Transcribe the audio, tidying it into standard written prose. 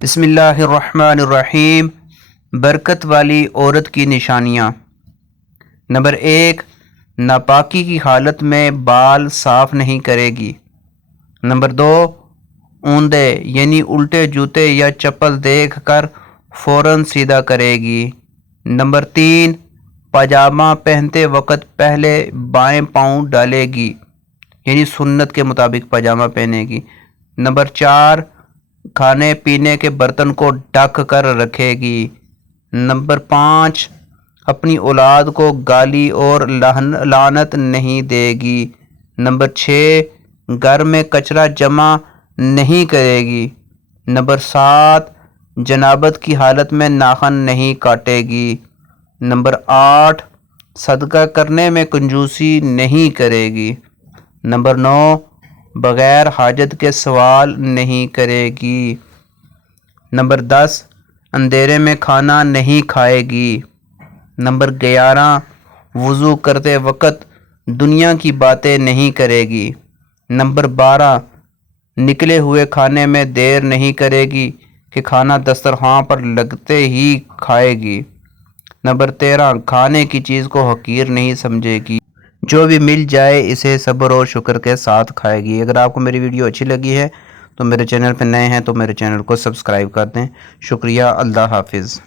بسم اللہ الرحمن الرحیم۔ برکت والی عورت کی نشانیاں۔ نمبر 1، ناپاکی کی حالت میں بال صاف نہیں کرے گی۔ نمبر 2، اوندے یعنی الٹے جوتے یا چپل دیکھ کر فوراً سیدھا کرے گی۔ نمبر 3، پاجامہ پہنتے وقت پہلے بائیں پاؤں ڈالے گی، یعنی سنت کے مطابق پاجامہ پہنے گی۔ نمبر 4، کھانے پینے کے برتن کو ڈھک کر رکھے گی۔ نمبر 5، اپنی اولاد کو گالی اور لعنت نہیں دے گی۔ نمبر 6، گھر میں کچرا جمع نہیں کرے گی۔ نمبر 7، جنابت کی حالت میں ناخن نہیں کاٹے گی۔ نمبر 8، صدقہ کرنے میں کنجوسی نہیں کرے گی۔ نمبر 9، بغیر حاجت کے سوال نہیں کرے گی۔ نمبر 10، اندھیرے میں کھانا نہیں کھائے گی۔ نمبر 11، وضو کرتے وقت دنیا کی باتیں نہیں کرے گی۔ نمبر 12، نکلے ہوئے کھانے میں دیر نہیں کرے گی کہ کھانا دسترخوان پر لگتے ہی کھائے گی۔ نمبر 13، کھانے کی چیز کو حقیر نہیں سمجھے گی، جو بھی مل جائے اسے صبر و شکر کے ساتھ کھائے گی۔ اگر آپ کو میری ویڈیو اچھی لگی ہے تو میرے چینل پہ نئے ہیں تو میرے چینل کو سبسکرائب کر دیں۔ شکریہ، اللہ حافظ۔